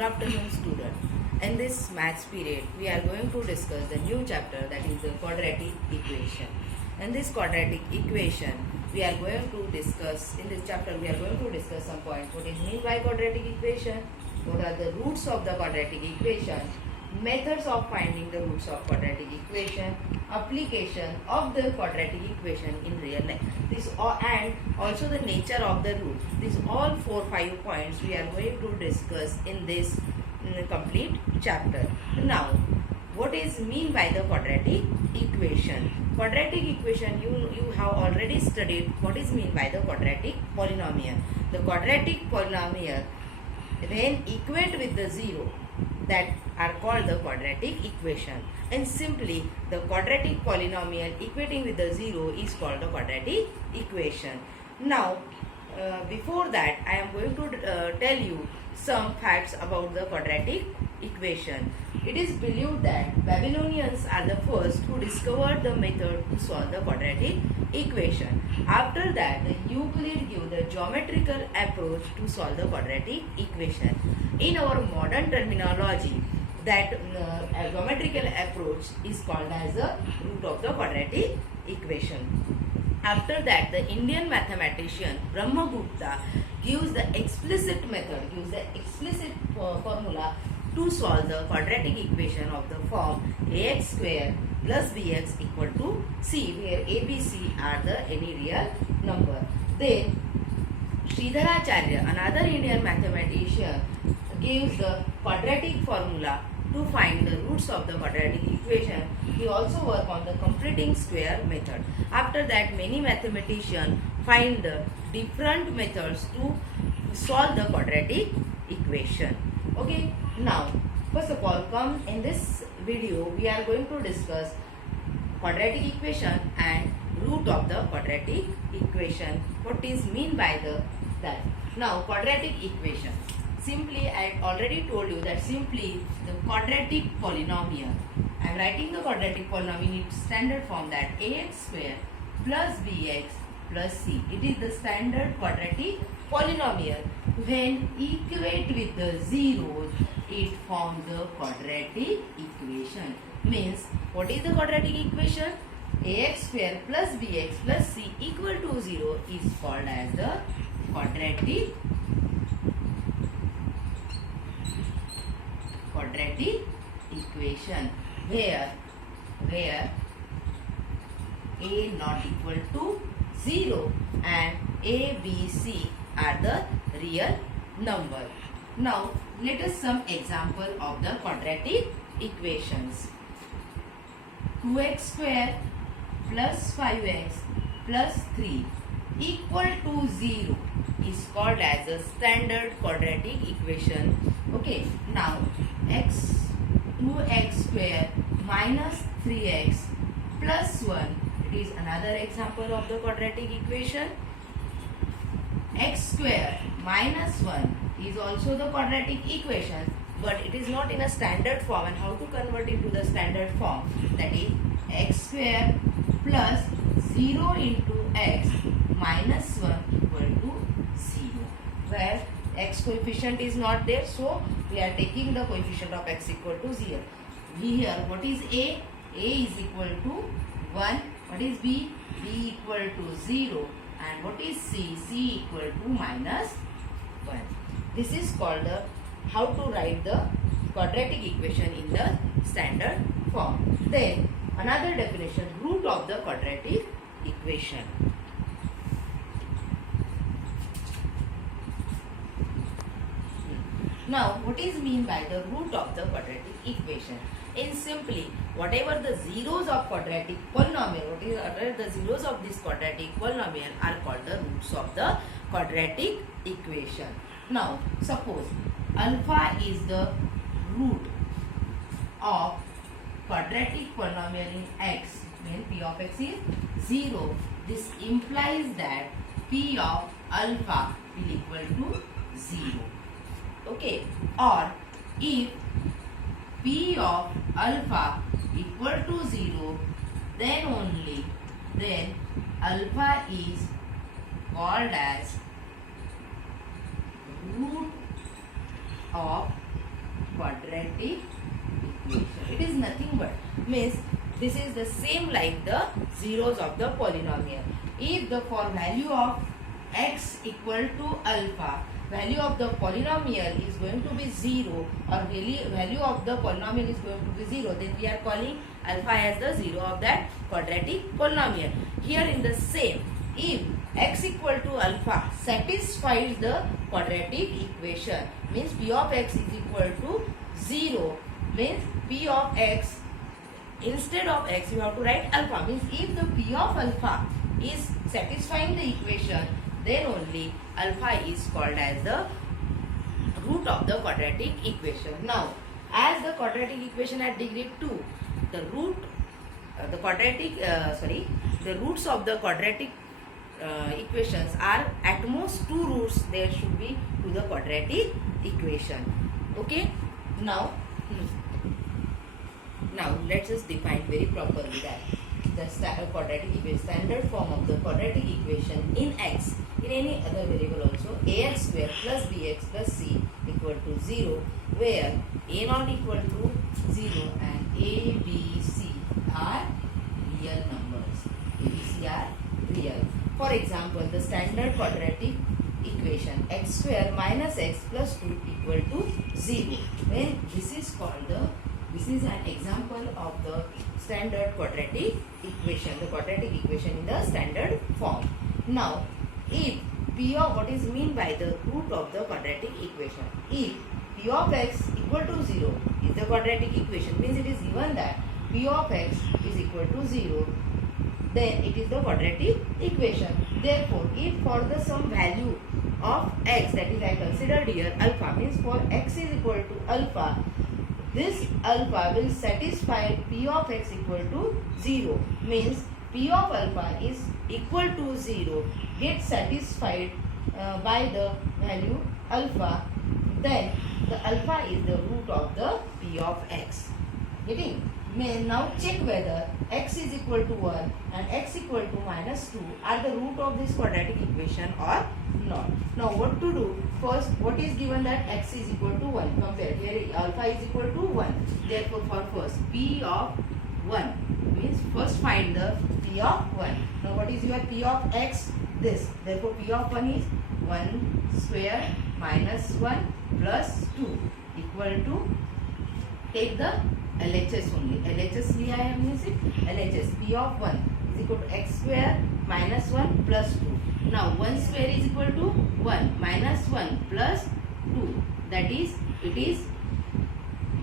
Good afternoon, student. In this maths period, we are going to discuss the new chapter, that is the quadratic equation. In this quadratic equation, we are going to discuss, in this chapter we are going to discuss some points. What is meant by quadratic equation? What are the roots of the quadratic equation? Methods of finding the roots of quadratic equation, application of the quadratic equation in real life. And also the nature of the root. These all 4-5 points we are going to discuss in this complete chapter. Now, what is mean by the quadratic equation? Quadratic equation, you have already studied what is mean by the quadratic polynomial. The quadratic polynomial when equate with the zero, that are called the quadratic equation, and simply the quadratic polynomial equating with the zero is called the quadratic equation. Now before that I am going to tell you some facts about the quadratic equation. It is believed that Babylonians are the first who discovered the method to solve the quadratic equation. After that, the Euclid gave the geometrical approach to solve the quadratic equation. In our modern terminology, that geometrical approach is called as the root of the quadratic equation. After that, the Indian mathematician Brahmagupta gives the explicit formula to solve the quadratic equation of the form ax square plus bx equal to c, where a, b, c are the any real number. Then Sridharacharya, another Indian mathematician, gives the quadratic formula to find the roots of the quadratic equation. He also worked on the completing square method. After that, many mathematicians find the different methods to solve the quadratic equation. Okay, now first of all, come in this video we are going to discuss quadratic equation and root of the quadratic equation. What is mean by that? Now, quadratic equation. Simply, I already told you that simply the quadratic polynomial. I am writing the quadratic polynomial in its standard form, that ax square plus bx plus c. It is the standard quadratic polynomial. When equate with the zeros, it forms the quadratic equation. Means, what is the quadratic equation? Ax square plus bx plus c equal to 0 is called as the quadratic equation, where a not equal to 0 and a, b, c are the real number. Now let us some example of the quadratic equations. 2x square plus 5x plus 3 equal to 0 is called as a standard quadratic equation. Okay, now 2x square minus 3x plus 1, it is another example of the quadratic equation. X square minus 1 is also the quadratic equation, but it is not in a standard form. And how to convert into the standard form? That is x square plus 0 into x minus 1 equal to 0, where x coefficient is not there, so we are taking the coefficient of x equal to 0. Here, what is a? A is equal to 1. What is b? B equal to 0. And what is c? C equal to minus 1. This is called the how to write the quadratic equation in the standard form. Then another definition, root of the quadratic equation. Now, what is mean by the root of the quadratic equation? In simply, whatever the zeros of quadratic polynomial, whatever the zeros of this quadratic polynomial are called the roots of the quadratic equation. Now, suppose alpha is the root of quadratic polynomial in x, when p of x is 0. This implies that p of alpha will equal to 0. Okay, or if p of alpha equal to 0, then alpha is called as root of quadratic equation. It is nothing but means this is the same like the zeros of the polynomial. If the for value of x equal to alpha, value of the polynomial is going to be 0 or really value of the polynomial is going to be 0, then we are calling alpha as the 0 of that quadratic polynomial. Here in the same, if x equal to alpha satisfies the quadratic equation, means p of x is equal to 0, means p of x instead of x you have to write alpha, means if the p of alpha is satisfying the equation, then only alpha is called as the root of the quadratic equation. Now, as the quadratic equation at degree 2, the root, the roots of the quadratic equations are at most 2 roots there should be to the quadratic equation. Okay. Now let's just define very properly that the quadratic equation, standard form of the quadratic equation in x, in any other variable also, ax square plus bx plus c equal to 0, where a not equal to 0 and a, b, c are real numbers. A, b, c are real. For example, the standard quadratic equation x square minus x plus 2 equal to 0. When this is called this is an example of the standard quadratic equation, the quadratic equation in the standard form. Now, if p of what is mean by the root of the quadratic equation, if p of x equal to 0 is the quadratic equation, means it is given that p of x is equal to 0, then it is the quadratic equation. Therefore, if for the some value of x, that is I considered here alpha, means for x is equal to alpha, this alpha will satisfy p of x equal to 0, means p of alpha is equal to 0 gets satisfied by the value alpha, then the alpha is the root of the p of x. Getting? Now check whether x is equal to 1 and x equal to minus 2 are the root of this quadratic equation or not. Now what to do? First, what is given that x is equal to 1? Compare. Here alpha is equal to 1. Therefore, for first p of 1 means first find the p of 1. Now what is your p of x? This. Therefore, p of 1 is 1 square minus 1 plus 2 equal to, take the LHS only. LHS liya hai humne se. LHS p of 1 is equal to x square minus 1 plus 2. Now 1 square is equal to 1 minus 1 plus 2. That is, it is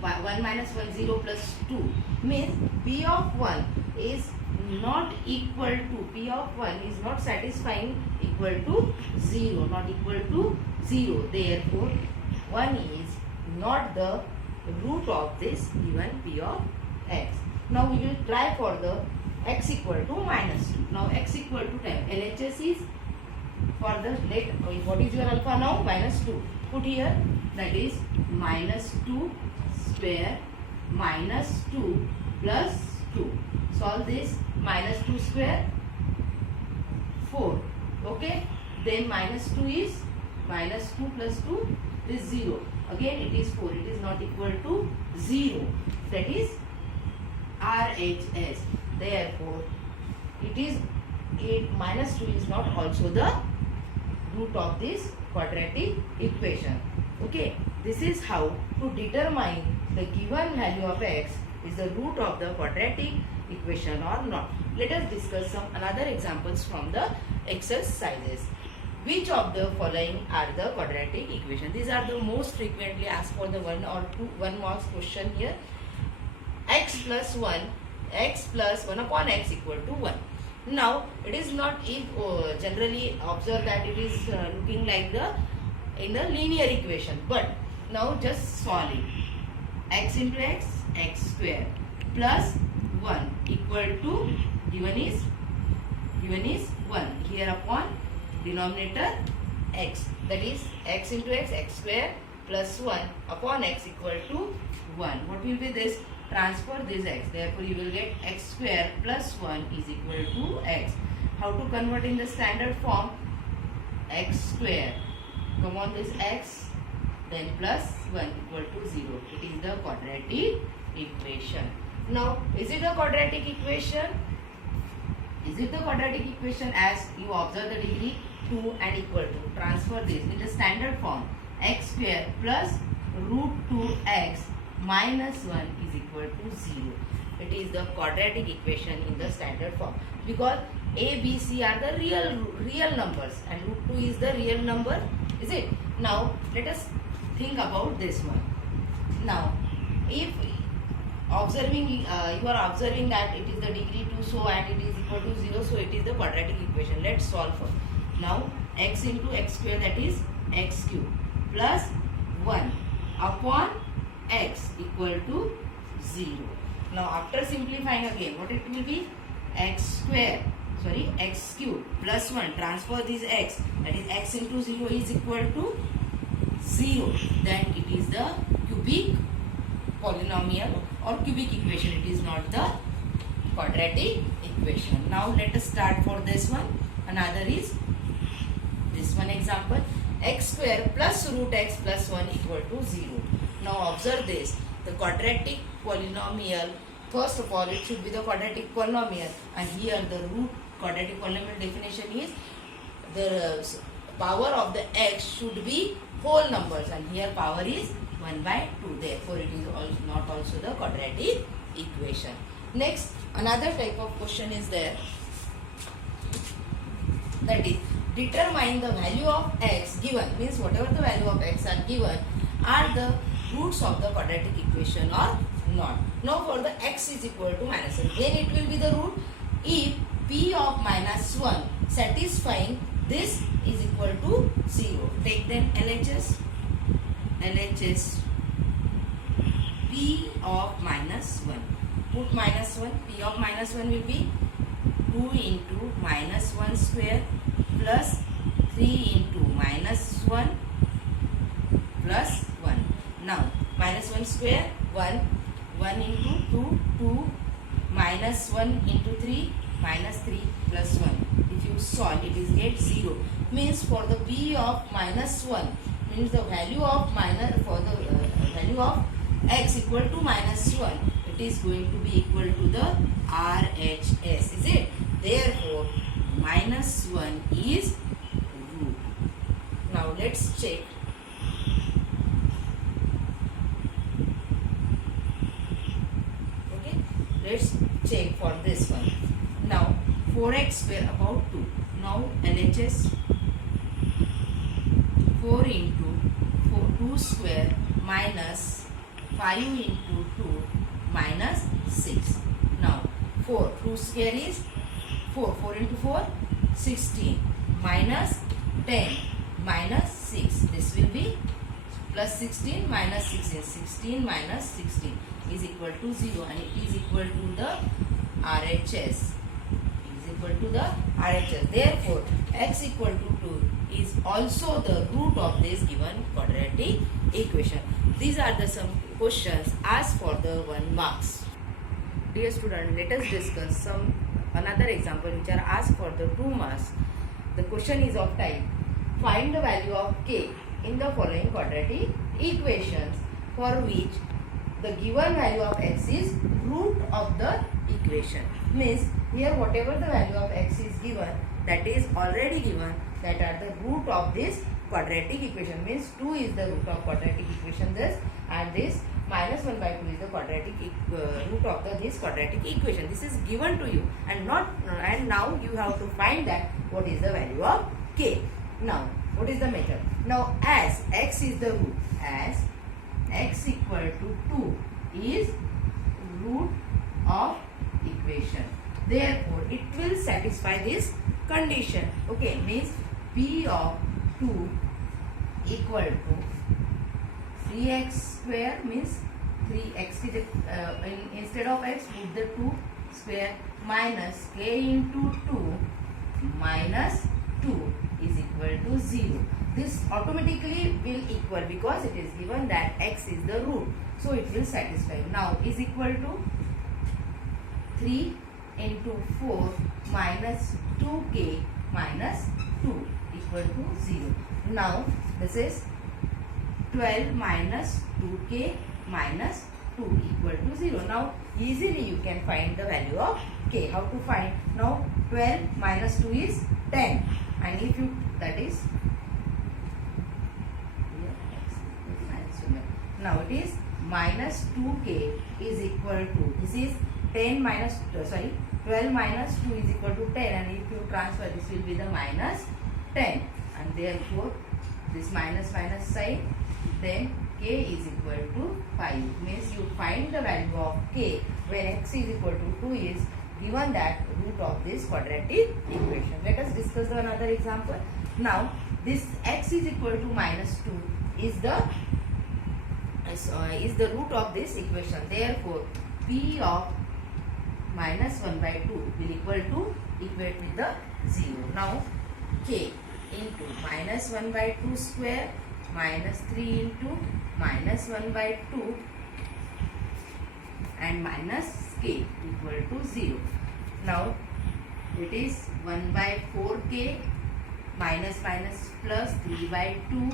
1 minus 1 0 plus 2. Means p of 1 is not equal to, p of 1 is not satisfying equal to 0, not equal to 0. Therefore, 1 is not the root of this given p of x. Now we will try for the x equal to minus 2. Now x equal to 10. LHS is for the what is your alpha now? Minus 2. Put here, that is minus 2 square minus 2 plus 2. Solve this. Minus 2 square 4. Okay. Then minus 2 is minus 2 plus 2 is 0. Again it is 4. It is not equal to 0. That is RHS. Therefore, minus 2 is not also the root of this quadratic equation. Okay. This is how to determine the given value of x is the root of the quadratic equation or not. Let us discuss some another examples from the exercises. Which of the following are the quadratic equation? These are the most frequently asked for the 1 or 2 1 marks question here. X plus 1 upon x equal to 1. Now it is not, if generally observe that it is looking like in the linear equation, but now just solve it. X into x, x square plus 1 equal to, given is 1 here upon denominator x, that is x into x, x square plus 1 upon x equal to 1. What will be this? Transfer this x. Therefore, you will get x square plus 1 is equal to x. How to convert in the standard form? X square. Come on, this x then plus 1 equal to 0. It is the quadratic equation. Now, is it a quadratic equation? Is it the quadratic equation? As you observe the degree 2 and equal to. Transfer this in the standard form. X square plus root 2x minus 1 is equal to 0. It is the quadratic equation in the standard form. Because a, b, c are the real numbers and root 2 is the real number. Is it? Now, let us think about this one. Now, if you are observing that it is the degree 2 so and it is equal to 0, so it is the quadratic equation. Let's solve for. Now, x into x square, that is x cube, plus 1 upon x equal to 0. Now, after simplifying again, what it will be? X cube plus 1, transfer this x, that is x into 0 is equal to 0. Then it is the cubic polynomial or cubic equation. It is not the quadratic equation. Now, let us start for this one. Another is this one example. X square plus root x plus 1 equal to 0. Now, observe this. The quadratic polynomial, first of all, it should be the quadratic polynomial, and here the root quadratic polynomial definition is the power of the x should be whole numbers, and here power is 1 by 2. Therefore, it is also not also the quadratic equation. Next, another type of question is there, that is determine the value of x given, means whatever the value of x are given are the roots of the quadratic equation or not. Now, for the x is equal to minus 1, then it will be the root if p of minus 1 satisfying this is equal to 0. Take then LHS. P of minus 1. Put minus 1. P of minus 1 will be 2 into minus 1 square plus 3 into minus 1 plus 1. Now, minus 1 square 1. 1 into 2, 2, minus 1 into 3, minus 3 plus 1. If you solve, it is get 0. Means for the p of minus 1, means the value of value of x equal to minus 1, it is going to be equal to the RHS. Is it? Therefore, minus 1 is root. Now, let's check. Let's check for this one. Now, 4x square about 2. Now, LHS 4 into 2 square minus 5 into 2 minus 6. Now, 2 square is 4. 4 into 4, 16 minus 10 minus 6. This will be plus 16 minus 16. 16 minus 16 is equal to 0, and it is equal to the RHS. Therefore, x equal to 2 is also the root of this given quadratic equation. These are the some questions asked for the 1 marks. Dear student, let us discuss another example which are asked for the 2 marks. The question is of type, find the value of k in the following quadratic equations for which the given value of x is root of the equation. Means here whatever the value of x is given, that is already given, that are the root of this quadratic equation. Means 2 is the root of quadratic equation this, and this minus 1 by 2 is the quadratic root of this quadratic equation. This is given to you, and now you have to find that what is the value of k. Now, what is the method? Now, as x is the root, as x equal to 2 is root of equation. Therefore, it will satisfy this condition. Okay, means p of 2 equal to 3x square, means 3x instead of x put the 2 square minus k into 2 minus 2 is equal to 0. This automatically will equal because it is given that x is the root. So, it will satisfy. Now, is equal to 3 into 4 minus 2k minus 2 equal to 0. Now, this is 12 minus 2k minus 2 equal to 0. Now easily you can find the value of k. How to find? Now 12 minus 2 is 10, and if you, that is, now it is minus 2k is equal to, this is 10 minus 12 minus 2 is equal to 10, and if you transfer, this will be the minus 10, and therefore this minus sign, then k is equal to 5. Means you find the value of k when x is equal to 2 is given that root of this quadratic equation. Let us discuss another example. Now this x is equal to minus 2 is the root of this equation. Therefore p of minus 1 by 2 will equal to equate with the 0. Now k into minus 1 by 2 square minus 3 into minus 1 by 2 and minus k equal to 0. Now it is 1 by 4k minus plus 3 by 2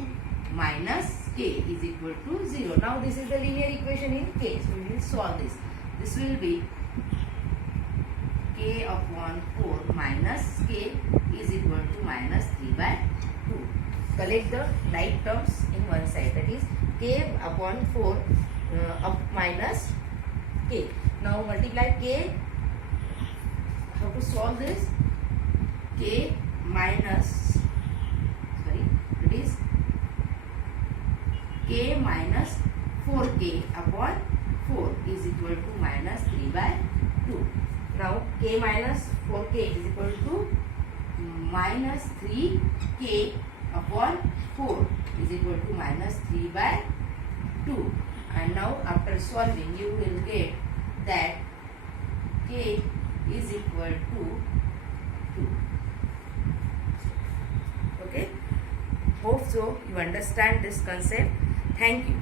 minus k is equal to 0. Now this is the linear equation in k. So we will solve this. This will be k upon 4 minus k is equal to minus 3 by 2. Collect the like terms in one side, that is k upon 4 minus k. Now multiply k. How to solve this? K minus, it is k minus 4k upon 4 is equal to minus 3 by 2. Now k minus 4k is equal to minus 3k upon 4 is equal to minus 3 by 2. And now after solving you will get that k is equal to 2. Okay. Hope so you understand this concept. Thank you.